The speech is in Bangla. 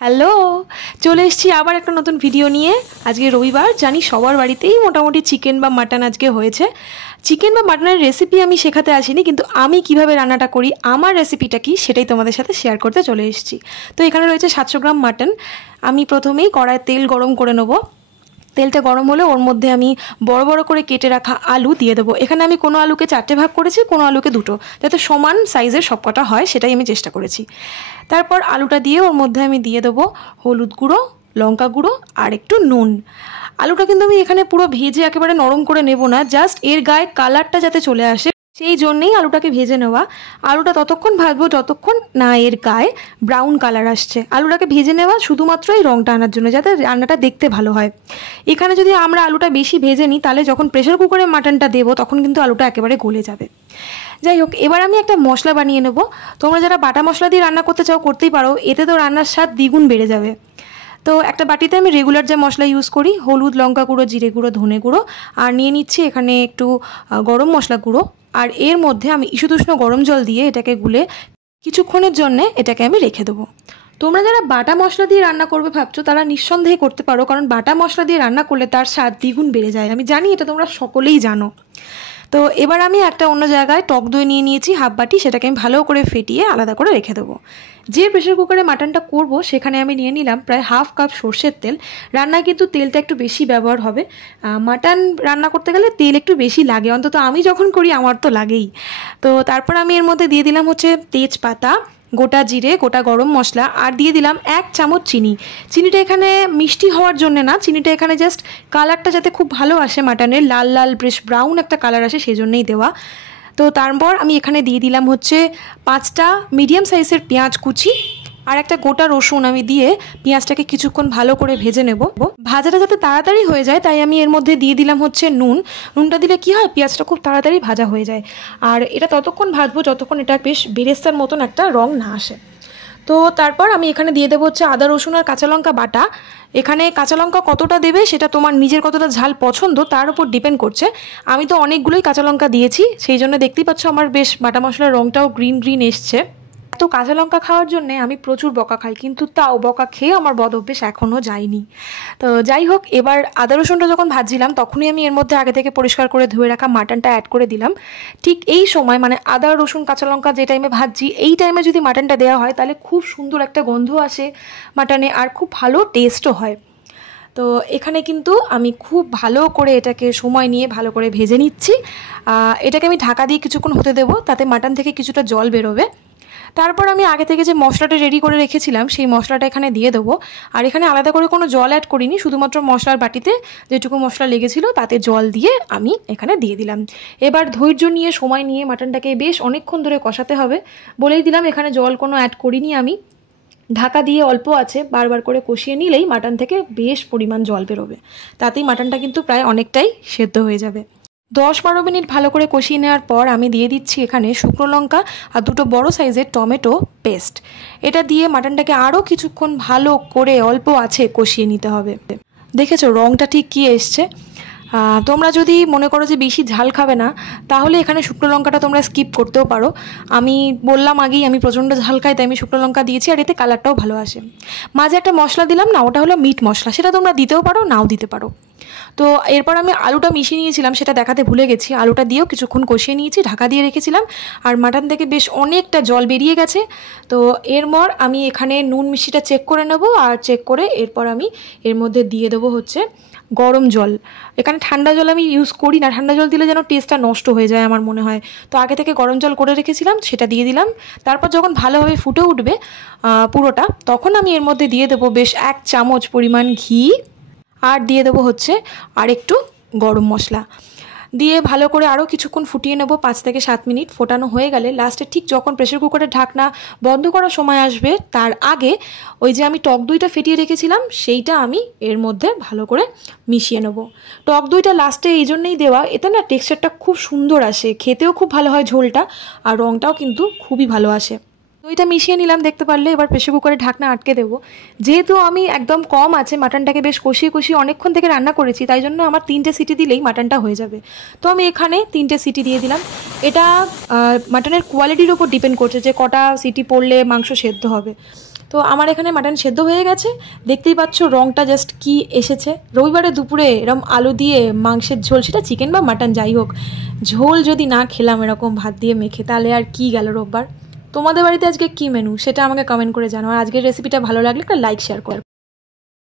হ্যালো, চলে এসেছি আবার একটা নতুন ভিডিও নিয়ে। আজকে রবিবার, জানি সবার বাড়িতেই মোটামুটি চিকেন বা মাটন আজকে হয়েছে। চিকেন বা মাটনের রেসিপি আমি শেখাতে আসিনি, কিন্তু আমি কিভাবে রান্নাটা করি, আমার রেসিপিটা কি সেটাই তোমাদের সাথে শেয়ার করতে চলে এসেছি। তো এখানে রয়েছে 700 গ্রাম মাটন। আমি প্রথমেই কড়ায় তেল গরম করে নেবো। তেলটা গরম হলে ওর মধ্যে আমি বড় বড় করে কেটে রাখা আলু দিয়ে দেবো। এখানে আমি কোনো আলুকে 4টে ভাগ করেছি, কোনো আলুকে 2টো, যাতে সমান সাইজের সবকটা হয় সেটাই আমি চেষ্টা করেছি। তারপর আলুটা দিয়ে ওর মধ্যে আমি দিয়ে দেবো হলুদ গুঁড়ো, লঙ্কা গুঁড়ো আর একটু নুন। আলুটা কিন্তু আমি এখানে পুরো ভেজে একেবারে নরম করে নেব না, জাস্ট এর গায়ে কালারটা যাতে চলে আসে সেই জন্যেই আলুটাকে ভেজে নেওয়া। আলুটা ততক্ষণ ভাজবো যতক্ষণ না এর গায়ে ব্রাউন কালার আসছে। আলুটাকে ভেজে নেওয়া শুধুমাত্র এই রঙটা আনার জন্য, যাতে রান্নাটা দেখতে ভালো হয়। এখানে যদি আমরা আলুটা বেশি ভেজে নিই, তাহলে যখন প্রেশার কুকারে মাটনটা দেবো তখন কিন্তু আলুটা একেবারে গলে যাবে। যাই হোক, এবার আমি একটা মশলা বানিয়ে নেব। তোমরা যারা বাটা মশলা দিয়ে রান্না করতে চাও করতেই পারো, এতে তো রান্নার স্বাদ দ্বিগুণ বেড়ে যাবে। তো একটা বাটিতে আমি রেগুলার যে মশলা ইউজ করি, হলুদ, লঙ্কা গুঁড়ো, জিরে গুঁড়ো, ধনে গুঁড়ো, আর নিয়ে নিচ্ছি এখানে একটু গরম মশলা গুঁড়ো। আর এর মধ্যে আমি ঈষদুষ্ণ গরম জল দিয়ে এটাকে গুলে কিছুক্ষণের জন্যে এটাকে আমি রেখে দেবো। তোমরা যারা বাটা মশলা দিয়ে রান্না করবে ভাবছো, তারা নিঃসন্দেহে করতে পারো, কারণ বাটা মশলা দিয়ে রান্না করলে তার স্বাদ দ্বিগুণ বেড়ে যায়। আমি জানি, এটা তোমরা সকলেই জানো। তো এবার আমি একটা অন্য জায়গায় টক দই নিয়ে নিয়েছি হাফ বাটি, সেটাকে আমি ভালো করে ফেটিয়ে আলাদা করে রেখে দেবো। যে প্রেশার কুকারে মাটনটা করব সেখানে আমি নিয়ে নিলাম প্রায় হাফ কাপ সর্ষের তেল। রান্নায় কিন্তু তেলটা একটু বেশি ব্যবহার হবে। মাটন রান্না করতে গেলে তেল একটু বেশি লাগে, অন্তত আমি যখন করি আমার তো লাগেই। তো তারপর আমি এর মধ্যে দিয়ে দিলাম হচ্ছে তেজপাতা, গোটা জিরে, গোটা গরম মশলা, আর দিয়ে দিলাম 1 চামচ চিনি। চিনিটা এখানে মিষ্টি হওয়ার জন্য না, চিনিটা এখানে জাস্ট কালারটা যাতে খুব ভালো আসে, মাটনের লাল লাল বেশ ব্রাউন একটা কালার আসে, সেই জন্যই দেওয়া। তো তারপর আমি এখানে দিয়ে দিলাম হচ্ছে 5টা মিডিয়াম সাইজের পেঁয়াজ কুচি আর একটা গোটা রসুন আমি দিয়ে পেঁয়াজটাকে কিছুক্ষণ ভালো করে ভেজে নেব। ভাজাটা যাতে তাড়াতাড়ি হয়ে যায় তাই আমি এর মধ্যে দিয়ে দিলাম হচ্ছে নুন। নুনটা দিলে কি হয়, পেঁয়াজটা খুব তাড়াতাড়ি ভাজা হয়ে যায়। আর এটা ততক্ষণ ভাজবো যতক্ষণ এটা বেশ বেরেস্তার মতন একটা রং না আসে। তো তারপর আমি এখানে দিয়ে দেবো হচ্ছে আদা, রসুন আর কাঁচা লঙ্কা বাটা। এখানে কাঁচা লঙ্কা কতটা দেবে সেটা তোমার নিজের কতটা ঝাল পছন্দ তার উপর ডিপেন্ড করছে। আমি তো অনেকগুলোই কাঁচা লঙ্কা দিয়েছি, সেই জন্য দেখতেই পাচ্ছ আমার বেশ বাটা মশলার রঙটাও গ্রিন গ্রিন এসছে। তো কাঁচা লঙ্কা খাওয়ার জন্যে আমি প্রচুর বকা খাই, কিন্তু তাও বকা খেয়ে আমার বদ অভ্যেস এখনও যায়নি। তো যাই হোক, এবার আদা রসুনটা যখন ভাজছিলাম তখনই আমি এর মধ্যে আগে থেকে পরিষ্কার করে ধুয়ে রাখা মাটনটা অ্যাড করে দিলাম। ঠিক এই সময়, মানে আদা রসুন কাঁচা লঙ্কা যে টাইমে ভাজছি, এই টাইমে যদি মাটনটা দেওয়া হয় তাহলে খুব সুন্দর একটা গন্ধ আসে মাটনে, আর খুব ভালো টেস্টও হয়। তো এখানে কিন্তু আমি খুব ভালো করে এটাকে সময় নিয়ে ভালো করে ভেজে নিচ্ছি। এটাকে আমি ঢাকা দিয়ে কিছুক্ষণ হতে দেবো, তাতে মাটন থেকে কিছুটা জল বেরোবে। তারপর আমি আগে থেকে যে মশলাটা রেডি করে রেখেছিলাম সেই মশলাটা এখানে দিয়ে দেবো। আর এখানে আলাদা করে কোনো জল অ্যাড করিনি, শুধুমাত্র মশলার বাটিতে যেটুকু মশলা লেগেছিল তাতে জল দিয়ে আমি এখানে দিয়ে দিলাম। এবার ধৈর্য নিয়ে সময় নিয়ে মাটনটাকে বেশ অনেকক্ষণ ধরে কষাতে হবে। বলেই দিলাম এখানে জল কোনো অ্যাড করিনি আমি, ঢাকা দিয়ে অল্প আছে, বারবার করে কষিয়ে নিলেই মাটন থেকে বেশ পরিমাণ জল বেরোবে। তাতেই মাটনটা কিন্তু প্রায় অনেকটাই সেদ্ধ হয়ে যাবে। 10-12 মিনিট ভালো করে কষিয়ে নেওয়ার পর আমি দিয়ে দিচ্ছি এখানে শুকনো লঙ্কা আর 2টো বড় সাইজের টমেটো পেস্ট। এটা দিয়ে মাটনটাকে আরও কিছুক্ষণ ভালো করে অল্প আছে কষিয়ে নিতে হবে। দেখেছো রঙটা ঠিক কী এসছে? তোমরা যদি মনে করো যে বেশি ঝাল খাবে না, তাহলে এখানে শুকনো লঙ্কাটা তোমরা স্কিপ করতেও পারো। আমি বললাম আগেই আমি প্রচণ্ড ঝাল খাই, তাই আমি শুকনো লঙ্কা দিয়েছি, আর এতে কালারটাও ভালো আসে। মাঝে একটা মশলা দিলাম না, ওটা হলো মিট মশলা, সেটা তোমরা দিতেও পারো নাও দিতে পারো। তো এরপর আমি আলুটা মিশিয়ে নিয়েছিলাম, সেটা দেখাতে ভুলে গেছি। আলুটা দিয়েও কিছুক্ষণ কষিয়ে নিয়েছি, ঢাকা দিয়ে রেখেছিলাম, আর মাটন থেকে বেশ অনেকটা জল বেরিয়ে গেছে। তো এরপর আমি এখানে নুন মিষ্টিটা চেক করে নেব, আর চেক করে এরপর আমি এর মধ্যে দিয়ে দেবো হচ্ছে গরম জল। এখানে ঠান্ডা জল আমি ইউজ করি না, ঠান্ডা জল দিলে যেন টেস্টটা নষ্ট হয়ে যায় আমার মনে হয়। তো আগে থেকে গরম জল করে রেখেছিলাম, সেটা দিয়ে দিলাম। তারপর যখন ভালোভাবে ফুটে উঠবে পুরোটা, তখন আমি এর মধ্যে দিয়ে দেবো বেশ 1 চামচ পরিমাণ ঘি, আর দিয়ে দেবো হচ্ছে আর একটু গরম মশলা দিয়ে ভালো করে আরও কিছুক্ষণ ফুটিয়ে নেব, 5 থেকে 7 মিনিট। ফোটানো হয়ে গেলে লাস্টে ঠিক যখন প্রেশার কুকারের ঢাকনা বন্ধ করার সময় আসবে, তার আগে ওই যে আমি টক দইটা ফেটিয়ে রেখেছিলাম সেইটা আমি এর মধ্যে ভালো করে মিশিয়ে নেব। টক দইটা লাস্টে এই জন্যই দেওয়া, এতে না টেক্সচারটা খুব সুন্দর আসে, খেতেও খুব ভালো হয় ঝোলটা, আর রঙটাও কিন্তু খুবই ভালো আসে। দইটা মিশিয়ে নিলাম দেখতে পারলে। এবার প্রেসার কুকারে ঢাকনা আটকে দেবো। যেহেতু আমি একদম কম আছে মাটনটাকে বেশ কষিয়ে কষিয়ে অনেকক্ষণ থেকে রান্না করেছি, তাই জন্য আমার 3টে সিটি দিলেই মাটনটা হয়ে যাবে। তো আমি এখানে 3টে সিটি দিয়ে দিলাম। এটা মাটনের কোয়ালিটির উপর ডিপেন্ড করছে যে কটা সিটি পড়লে মাংস সেদ্ধ হবে। তো আমার এখানে মাটন সেদ্ধ হয়ে গেছে, দেখতেই পাচ্ছ রঙটা জাস্ট কি এসেছে। রবিবারে দুপুরে এরকম আলু দিয়ে মাংসের ঝোল, সেটা চিকেন বা মাটন যাই হোক, ঝোল যদি না খেলাম এরকম ভাত দিয়ে মেখে, তাহলে আর কি গেল রোববার। তোমাদের বাড়িতে আজকে কি মেনু সেটা আমাকে কমেন্ট করে জানাও। আর আজকের রেসিপিটা ভালো লাগলে একটা লাইক শেয়ার করো।